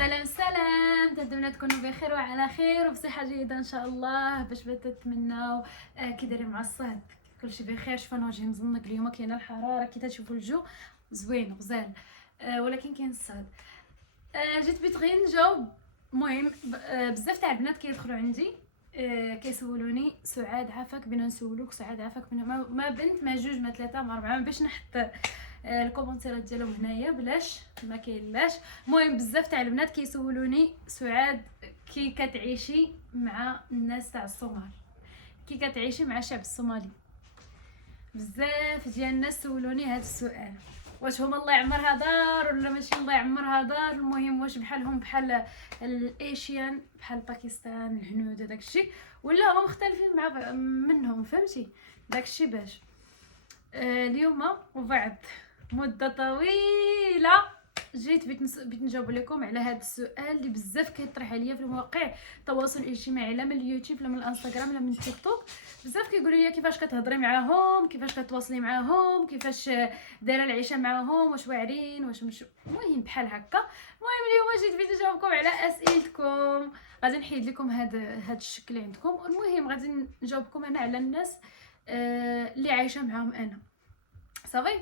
سلام نتمنى تكونوا بخير وعلى خير وبصحه جيده ان شاء الله. باش تتمناو كي دايرين مع الصهد كلشي بخير. شوفوا وجهي مزنق اليوم، كاينه الحراره كي تشوفوا الجو زوين غزال، ولكن كاين الصهد. جيت بغيت غير نجاوب. المهم بزاف تاع البنات كيدخلوا عندي كيسولوني سعاد عافاك بينا نسولوك، سعاد عافاك بينا ما بنت ما جوج ما ثلاثه ما اربعه باش نحط الكومونتيرات ديالهم هنايا بلاش ما كاينلاش. المهم بزاف تاع البنات كيسولوني سعاد كي كتعيشي مع الناس تاع الصومال، كي كتعيشي مع الشعب الصومالي. بزاف ديال الناس سولوني هذا السؤال، واش هما الله يعمرها دار ولا ماشي الله يعمرها دار. المهم واش بحالهم بحال الايشيان بحال باكستان الهنود هذاك الشيء، ولا هما مختلفين مع منهم، فهمتي داكشي. باش اليوم وبعد مده طويله جيت بغيت نجاوب لكم على هذا السؤال اللي بزاف كيطرح عليا في المواقع التواصل الاجتماعي، لا من اليوتيوب لا من الانستغرام لا من التيك توك. بزاف كيقولوا لي كيفاش كتهضري معاهم، كيفاش كتواصلي معاهم، كيفاش دايره العيشه معاهم، واش واعرين واش مش. المهم بحال هكا. المهم اليوم جيت بغيت نجاوبكم على اسئلتكم. غادي نحيد لكم هذا الشكل اللي عندكم. المهم غادي نجاوبكم انا على الناس اللي عايشه معاهم انا صافي.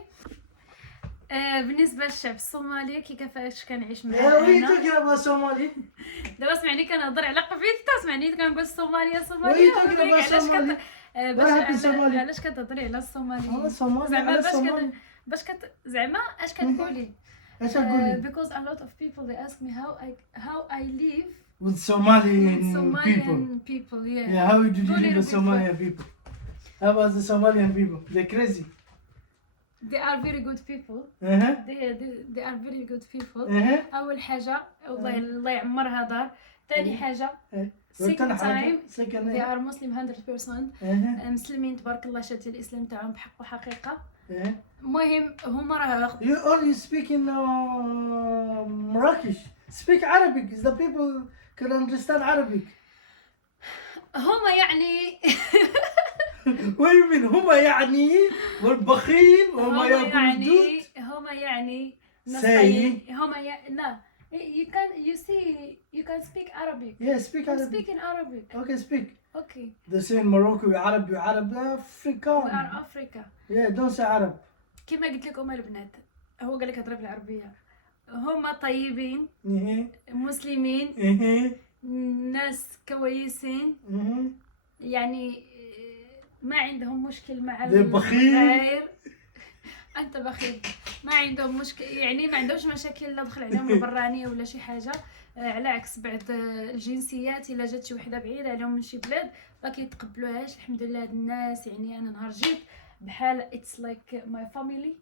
بالنسبه للشعب الصومالي كيفاش كنعيش معاه انا وي تقرا صومالي. دابا سمعني كنهضر على قبيلتها، سمعني كنقول الصوماليه صوماليه. وي تقرا صومالي. علاش كتهضري على الصوماليين؟ الصومالي زعما باش زعما اش كتقولي؟ اش كتقولي؟ because a lot of people they ask me how I live with Somalian people. Yeah, how did you live with Somalian people? How about the Somalian people? They're crazy. They are very good people. They are very good people. أول حاجة والله الله يعمرها دار. ثاني حاجة second time they are Muslim 100%. مسلمين تبارك الله، شادين الإسلام تاعهم بحق وحقيقة. المهم هما راه You only speak in Marrakesh. Speak Arabic. The people can understand Arabic. هما يعني What do you mean? هما يعني والبخيل وما ياكل الدود. هما يعني say لا you can speak Arabic. Yeah, speak Arabic. Speak in Arabic. Okay, speak. Okay. They say in Morocco Arab African. We are Africa. Yeah, don't say Arab. كما قلت لكم البنات، هو قال لك هضري بالعربيه. هما طيبين مسلمين ناس كويسين، يعني ما عندهم مشكل مع الغير. انت بخيل. ما عندهم مشكل، يعني ما عندهمش مشاكل لا دخل عليهم البرانيه ولا شي حاجه. على عكس بعض الجنسيات الا جات شي وحده بعيده عليهم من شي بلاد ما كيتقبلوهاش. الحمد لله هاد الناس، يعني انا نهار جيت بحال اتس لايك ماي فاميلي،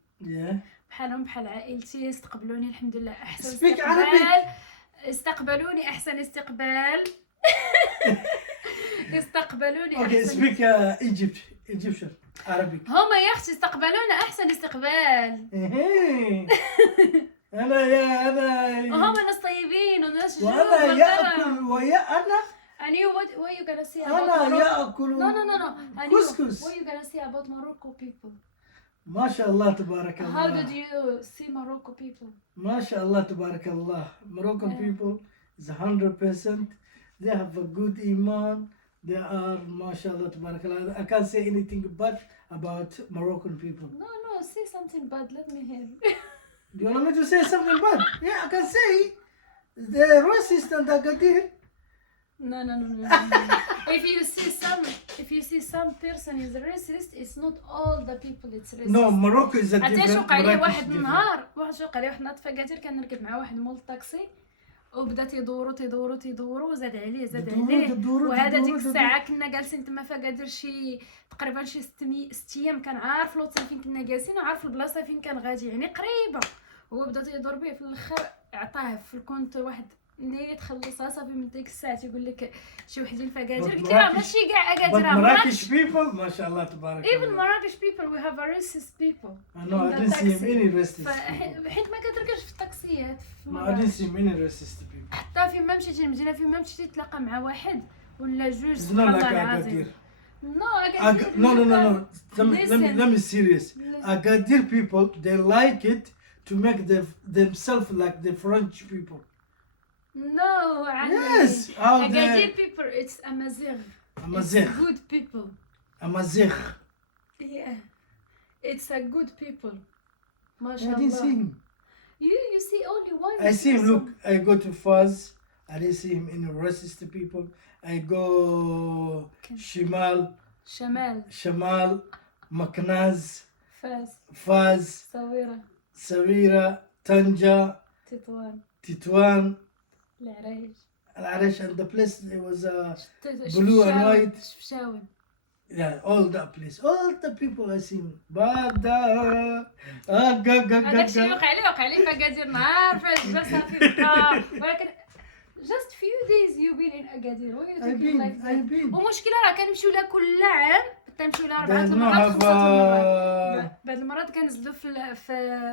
بحالهم بحال عائلتي. استقبلوني الحمد لله احسن استقبال، استقبلوني احسن استقبال. استقبلوني احسن. Okay, speak Egyptian Arabic. هما يا اختي استقبلونا احسن استقبال. انا هما ناس طيبين وناس جود. وانا ياكل انا And you what you gonna say about أنا يأكل couscous. What you gonna say about Morocco people? ما شاء الله تبارك الله. How did you see Morocco people? ما شاء الله تبارك الله. Moroccan people is 100%. They have a good iman. They are ما شاء الله تبارك الله. I can't say anything bad about Moroccan people. No, say something bad. Let me hear. Do you want me to say something bad? Yeah, I can say. They're racist and Agadir. No. If you see some person is racist, it's not all the people it's racist. No, Morocco is a different. عرفتي وقع لي واحد النهار، وقع لي واحد النهار في أكادير كنركب مع واحد مول الطاكسي وبدا تيدوروا زاد عليه وهذا ديك الساعه كنا جالسين تما في أكادير شي تقريبا شي 6 ايام. كان عارف لوطيل فين كنا جالسين وعارف البلاصه فين كان غادي، يعني قريبه. هو بدا تيدور بيه في الاخر عطاه في الكونت واحد اللي تخلصها صافي. من ديك الساعه تيقول لك شي وحدين في أكادير، قلت له ماشي كاع أكادير، Marrakesh people ما شاء الله تبارك الله. Even Marrakesh people we have a racist people. I know, I didn't see any racist. حيت ما كتركبش في الطاكسيات في I didn't see many racist people. حتى فين ما مشيتي المدينه، فين ما مشيتي تلاقى مع واحد ولا جوج. It's not like Agadir. No. Let me serious. Agadir people, they like it to make themselves like the French people. No, Yes. How Agadir the people, it's Amazigh. Amazigh. It's good people. Amazigh. Yeah. It's a good people. I MashaAllah. didn't see him. You see only one. I see him. person. Look, I go to Faz. I didn't see him in racist people. I go Okay. Shimal, Shamal, Maknaz, Faz, Faz, Sawira, Sawira, Tanja, Titwan, Titwan, العرايش. Al-Arish, and the place it was blue and white. شفشاون. Yeah, all that place, all the people I see. Bada, هذاك الشيء وقع لي في أكادير نهار فاش جا صافي بقى ولكن just few days you been in أكادير. What you talking like that؟ I've been. ومشكلة راه كنمشيو لها كل عام تنمشيو لها 4 There's no المرات 5 المرات. have بعض المرات كنزلوا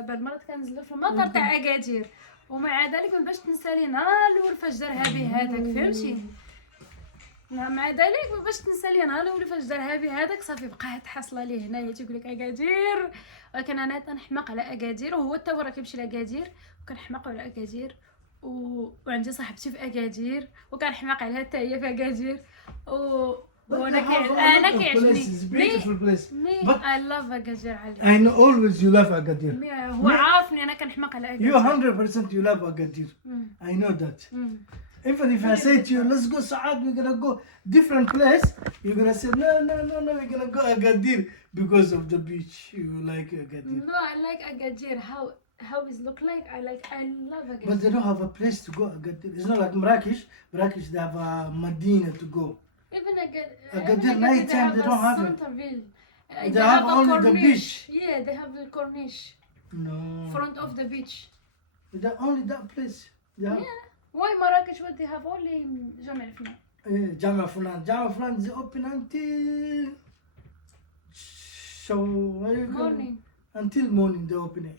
بعض المرات كنزلوا في المطار تاع أكادير ومع ذلك ما باش تنسى لي نهار الاول فاش دارها به هذاك فهمتي. مع ذلك ما باش تنسى لي نهار الاول فاش دارها به هذاك صافي بقات حاصله ليه هنايا تيقول لك اكادير. ولكن انا تنحماق على اكادير وهو حتى هو راه كيمشي لاكادير وكنحماقوا على اكادير وعندي صاحبتي في اكادير وكنحماق عليها حتى هي في اكادير وانا كيعجبني beautiful place. مي But- اي لاف اكادير علي I know always you love Agadir. مي هو عارفني انا كنحماق على You اكادير. 100% you love Agadir. مم. I know that. مم. Even if I say to you, let's go Saad, we're gonna go different place, you're gonna say, no, we're gonna go Agadir because of the beach. You like Agadir. No, I like Agadir. How it look like? I love Agadir. But they don't have a place to go Agadir. It's not like Marrakesh. Marrakesh, they have a Medina to go. Even Agadir night time, they don't have it. Centerville. They have a only the Corniche. beach. Yeah, they have the Corniche. No. Front of the beach. Only that place. They have, Yeah. Why Marrakesh? What they have only جامع الفنون. Jama Funan. Jama Funan is open until what do you call it? Morning. Until morning they open it.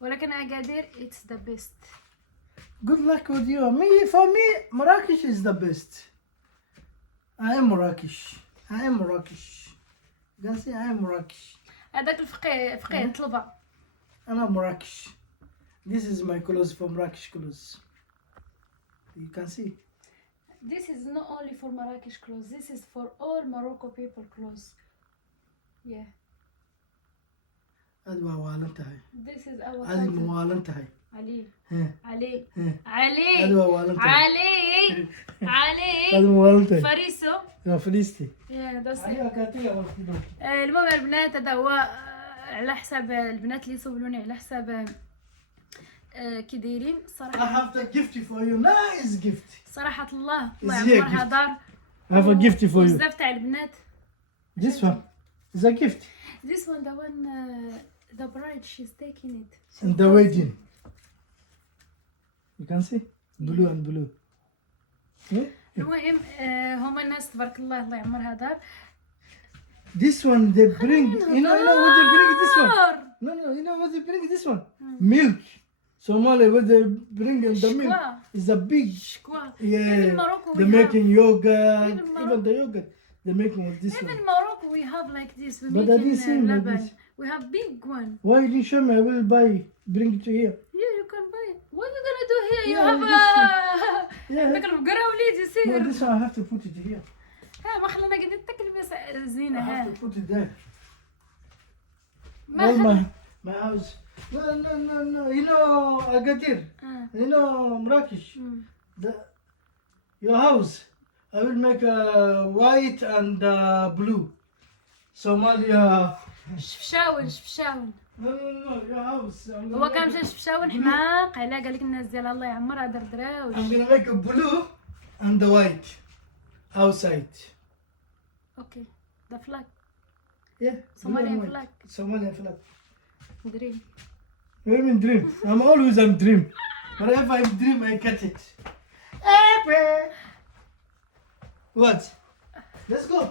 ولكن Agadir it's the best. Good luck with you. For me, Marrakesh is the best. I am Marrakesh. You can say I am Marrakesh. هذاك فقيه طلبة. أنا Marrakesh. This is my clothes from Marrakesh clothes. You can see. This is not only for Marrakesh clothes. This is for all Morocco people clothes. Yeah. هذه موالنتها. This is our هذه cousin. موالنتها. علي ها. علي ها. علي هذه موالنتها. علي هذه علي موالنتها. فريسو. فليستي. يا دوسي. أيوة كاتية. المهم البنات هذا هو على حساب البنات اللي يسولوني على حساب كي دايرين I صراحه have the gift for you. Nice gift. صراحه الله Is here يعمرها gift. دار. I have a gift for you. بزاف تاع البنات. This one is a gift. This one the one the bride she's taking it. And the wedding. You can see blue and blue. Yeah? المهم هما الناس تبارك الله الله يعمرها دار. This one they bring. You know what they bring this one. No, you know what they bring this one. Milk. Somalia, what they bring in the milk شكوى is a big. شكوى. Yeah. Even Morocco we They're have. making yogurt. Even Morocco. Even the yogurt they're making with this Even one. Morocco we have like this. We But I make didn't see in like Lebanon. this. We have big one. Why didn't you show me? I will buy. Bring it to here. Yeah, you can buy it. What you gonna do here? You Yeah, have Yeah. عندك البقرة وليدي No, سير. this one I have to put it here. ها ما خلينا قاعدين نتاكل بس زينة I ها. have to put it there. ما All خل... my house. No. You know Agadir. You know Marrakesh. The, your house. I will make white and blue. Somalia. شفشاون. No, your house. هو كان مشى شفشاون حماق على قال لك الناس ديال الله يعمرها دردراوش. I'm gonna make a blue and the white outside. اوكي. ذا فلاك. Yeah. Somalian blue and white. flag. Somalian flag. دريم. What do you mean dream? I'm always on dream. Whenever I dream, I catch it. What? Let's go.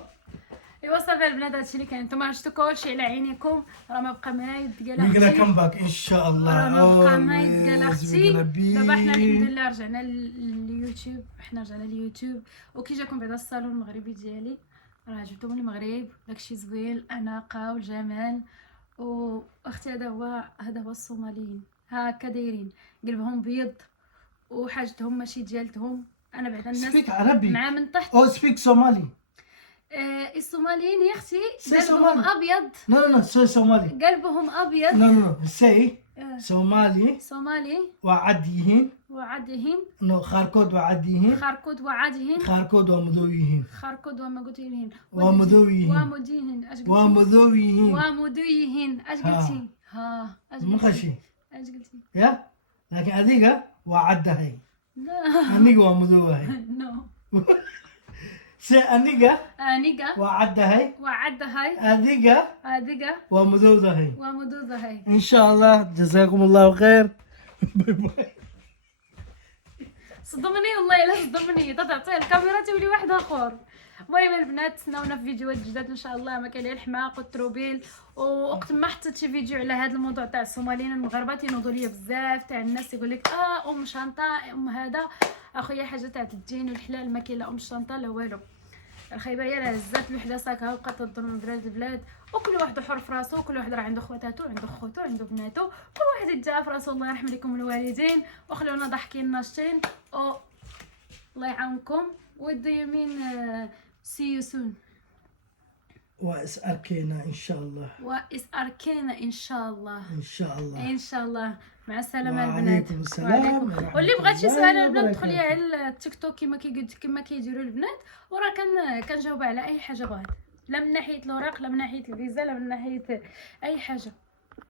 ايوا صافي البنات هادشي اللي كاين نتوما شفتوا كلشي على عينيكم راه ما بقى ما يتقال We're gonna اختي come back inshallah. راه ما بقى ما يتقال Always اختي we're gonna be. دابا حنا الحمد لله رجعنا لليوتيوب رجعنا لليوتيوب وكي جاكم بعدا الصالون المغربي ديالي راه جبتو من المغرب داكشي زوين الاناقه والجمال واختي هذا هو الصوماليين هكا دايرين قلبهم بيض وحاجتهم ماشي ديالتهم. انا بعدا الناس speak عربي مع من تحت. or speak Somali. الصوماليين يا اختي Say قلبهم Somali. ابيض، No, no, no, say Somali. قلبهم ابيض. No, no, no, say آه، Somali صومالي وعديهين. وعاديهين، No, خاركود وعديهين. خاركود وعاديين، خاركود ومذويهين. خاركود ومقتولين، ومذويهين. ومديهن. اش قلتي؟ ومذويهين. ومديهن. اش قلتي؟ ها اش قلتي؟ مخشي. اش قلتي؟ يا لكن هذيك وعدهي. لا أنيق ومذوهي. نو. سي أنيق انيقا وعدهي. وعد هاي هذيك ادقه ومذوذهي. ومدوده هاي. إن شاء الله جزاكم الله خير. باي باي. صدمني والله الا صدمني، تعطيه الكاميرا تولي واحد اخر. المهم البنات تسناونا في فيديوهات جداد ان شاء الله، ما كاين لا الحماق والتروبيل. ووقت ما حطيت شي فيديو على هذا الموضوع تاع الصوماليين المغاربه تينوضوا ليا بزاف تاع الناس يقول لك ام شنطه ام هذا. اخويا حاجه تاع الدين والحلال، ما كاين لا ام شنطه لا والو. الخيبه هي راه هزات الوحده ساكها وبقات تضرب دراري البلاد، وكل واحد حر في راسو، وكل واحد راه عنده خواتاتو، عنده خوتو، عنده بناتو، كل واحد يتجا في راسو. الله يرحم لكم الوالدين وخلونا ضاحكين ناشطين. الله يعاونكم. What do you mean see you soon؟ وأسألكينا إن شاء الله. وإسأركينا إن شاء الله. إن شاء الله. إن شاء الله. مع السلامة البنات. وعليكم السلام ورحمة واللي بغات شي الله سؤال البنات وبركاته. دخلي على التيك توك كما كيديروا البنات، وراه كنجاوب على اي حاجه بغات، لا من ناحيه الاوراق، لا من ناحيه الفيزا، لا من ناحيه اي حاجه.